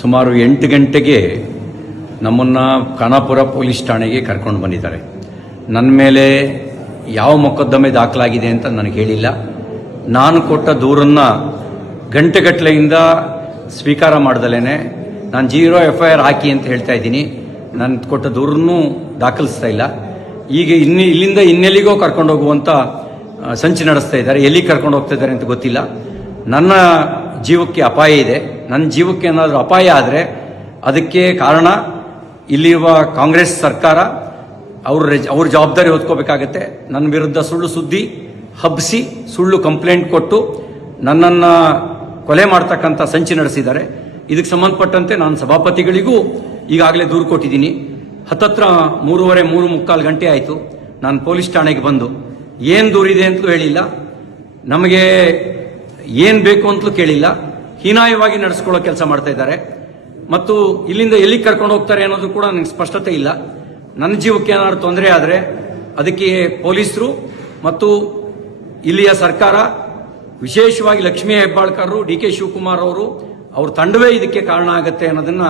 ಸುಮಾರು 8 ಗಂಟೆಗೆ ನಮ್ಮನ್ನು ಖಾನಾಪುರ ಪೊಲೀಸ್ ಠಾಣೆಗೆ ಕರ್ಕೊಂಡು ಬಂದಿದ್ದಾರೆ. ನನ್ನ ಮೇಲೆ ಯಾವ ಮೊಕದ್ದಮೆ ದಾಖಲಾಗಿದೆ ಅಂತ ನನಗೆ ಹೇಳಿಲ್ಲ. ನಾನು ಕೊಟ್ಟ ದೂರನ್ನು ಗಂಟೆಗಟ್ಟಲೆಯಿಂದ ಸ್ವೀಕಾರ ಮಾಡ್ದಲೇ ನಾನು 0 FIR ಹಾಕಿ ಅಂತ ಹೇಳ್ತಾ ಇದ್ದೀನಿ. ನಾನು ಕೊಟ್ಟ ದೂರನ್ನು ದಾಖಲಿಸ್ತಾ ಇಲ್ಲ. ಈಗ ಇಲ್ಲಿಂದ ಇನ್ನೆಲ್ಲಿಗೋ ಕರ್ಕೊಂಡು ಹೋಗುವಂಥ ಸಂಚು ನಡೆಸ್ತಾ ಇದ್ದಾರೆ. ಎಲ್ಲಿಗೆ ಕರ್ಕೊಂಡು ಹೋಗ್ತಾ ಇದ್ದಾರೆ ಅಂತ ಗೊತ್ತಿಲ್ಲ. ನನ್ನ ಜೀವಕ್ಕೆ ಅಪಾಯ ಇದೆ. ನನ್ನ ಜೀವಕ್ಕೆ ಏನಾದರೂ ಅಪಾಯ ಆದರೆ ಅದಕ್ಕೆ ಕಾರಣ ಇಲ್ಲಿರುವ ಕಾಂಗ್ರೆಸ್ ಸರ್ಕಾರ. ಅವ್ರ ಜವಾಬ್ದಾರಿ ಹೊತ್ಕೋಬೇಕಾಗತ್ತೆ. ನನ್ನ ವಿರುದ್ಧ ಸುಳ್ಳು ಸುದ್ದಿ ಹಬ್ಬಿಸಿ ಸುಳ್ಳು ಕಂಪ್ಲೇಂಟ್ ಕೊಟ್ಟು ನನ್ನನ್ನು ಕೊಲೆ ಮಾಡ್ತಕ್ಕಂಥ ಸಂಚು ನಡೆಸಿದ್ದಾರೆ. ಇದಕ್ಕೆ ಸಂಬಂಧಪಟ್ಟಂತೆ ನಾನು ಸಭಾಪತಿಗಳಿಗೂ ಈಗಾಗಲೇ ದೂರು ಕೊಟ್ಟಿದ್ದೀನಿ. ಹತ್ತತ್ರ 3:45 ಗಂಟೆ ಆಯಿತು ನಾನು ಪೊಲೀಸ್ ಠಾಣೆಗೆ ಬಂದು. ಏನು ದೂರಿದೆ ಅಂತಲೂ ಹೇಳಿಲ್ಲ, ನಮಗೆ ಏನು ಬೇಕು ಅಂತಲೂ ಕೇಳಿಲ್ಲ. ಹೀನಾಯವಾಗಿ ನಡೆಸ್ಕೊಳ್ಳೋ ಕೆಲಸ ಮಾಡ್ತಾ ಇದ್ದಾರೆ ಮತ್ತು ಇಲ್ಲಿಂದ ಎಲ್ಲಿಗೆ ಕರ್ಕೊಂಡು ಹೋಗ್ತಾರೆ ಅನ್ನೋದು ಕೂಡ ನನಗೆ ಸ್ಪಷ್ಟತೆ ಇಲ್ಲ. ನನ್ನ ಜೀವಕ್ಕೆ ಏನಾದ್ರು ತೊಂದರೆ ಆದರೆ ಅದಕ್ಕೆ ಪೊಲೀಸರು ಮತ್ತು ಇಲ್ಲಿಯ ಸರ್ಕಾರ, ವಿಶೇಷವಾಗಿ ಲಕ್ಷ್ಮೀ ಹೆಬ್ಬಾಳ್ಕರ್, DK ಶಿವಕುಮಾರ್ ಅವ್ರ ತಂಡವೇ ಇದಕ್ಕೆ ಕಾರಣ ಆಗುತ್ತೆ ಅನ್ನೋದನ್ನು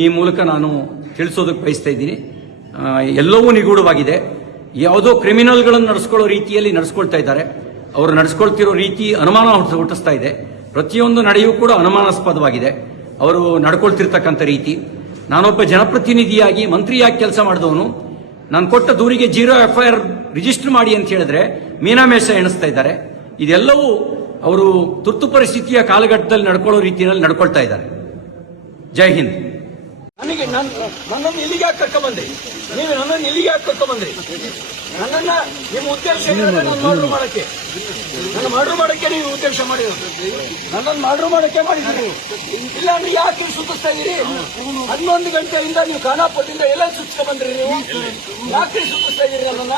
ಈ ಮೂಲಕ ನಾನು ತಿಳಿಸೋದಕ್ಕೆ ಬಯಸ್ತಾ ಇದ್ದೀನಿ. ಎಲ್ಲವೂ ನಿಗೂಢವಾಗಿದೆ. ಯಾವುದೋ ಕ್ರಿಮಿನಲ್ಗಳನ್ನು ನಡೆಸ್ಕೊಳ್ಳೋ ರೀತಿಯಲ್ಲಿ ನಡೆಸ್ಕೊಳ್ತಾ ಇದ್ದಾರೆ. ಅವರು ನಡೆಸ್ಕೊಳ್ತಿರೋ ರೀತಿ ಅನುಮಾನ ಹುಟ್ಟಿಸ್ತಾ ಇದೆ. ಪ್ರತಿಯೊಂದು ನಡೆಯೂ ಕೂಡ ಅನುಮಾನಾಸ್ಪದವಾಗಿದೆ ಅವರು ನಡ್ಕೊಳ್ತಿರ್ತಕ್ಕಂಥ ರೀತಿ. ನಾನೊಬ್ಬ ಜನಪ್ರತಿನಿಧಿಯಾಗಿ ಮಂತ್ರಿಯಾಗಿ ಕೆಲಸ ಮಾಡಿದವನು. ನಾನು ಕೊಟ್ಟ ದೂರಿಗೆ 0 FIR ರಿಜಿಸ್ಟರ್ ಮಾಡಿ ಅಂತ ಹೇಳಿದ್ರೆ ಮೀನಾಮೇಷ ಎಣಿಸ್ತಾ ಇದ್ದಾರೆ. ಇದೆಲ್ಲವೂ ಅವರು ತುರ್ತು ಪರಿಸ್ಥಿತಿಯ ಕಾಲಘಟ್ಟದಲ್ಲಿ ನಡ್ಕೊಳ್ಳೋ ರೀತಿಯಲ್ಲಿ ನಡ್ಕೊಳ್ತಾ ಇದ್ದಾರೆ. ಜೈ ಹಿಂದ್. ನನಗೆ ನನ್ನನ್ನು ಇಲ್ಲಿಗೆ ಕರ್ಕೊಂಡ್ಬಂದ್ರಿ, ನೀವು ನನ್ನನ್ನು ಇಲ್ಲಿಗೆ ಕರ್ಕೊಂಡ್ಬಂದ್ರಿ. ನನ್ನನ್ನ ನಿಮ್ಮ ಉದ್ದೇಶ ನನ್ನ ಮರ್ಡರ್ ಮಾಡಕ್ಕೆ ನೀವು ಉದ್ದೇಶ ಮಾಡಿರೋದು. ನನ್ನನ್ನು ಮರ್ಡರ್ ಮಾಡಕ್ಕೆ ಮಾಡಿದ್ರಿ. ಇಲ್ಲ ಅಂದ್ರೆ ಯಾಕೆ ಸುತ್ತಿಸ್ತಾ ಇದ್ದೀರಿ? 11 ಗಂಟೆಯಿಂದ ನೀವು ಖಾನಾಪುರದಿಂದ ಎಲ್ಲ ಸುತ್ಕೊಂಡ್ ಬಂದ್ರಿ. ನೀವು ಯಾಕೆ ಸುತ್ತಿಸ್ತಾ ಇದ್ದೀರಿ ನನ್ನನ್ನ?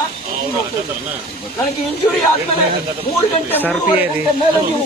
ನನಗೆ ಇಂಜುರಿ ಆದ್ಮೇಲೆ 3 ಗಂಟೆ ಮೇಲೆ ನೀವು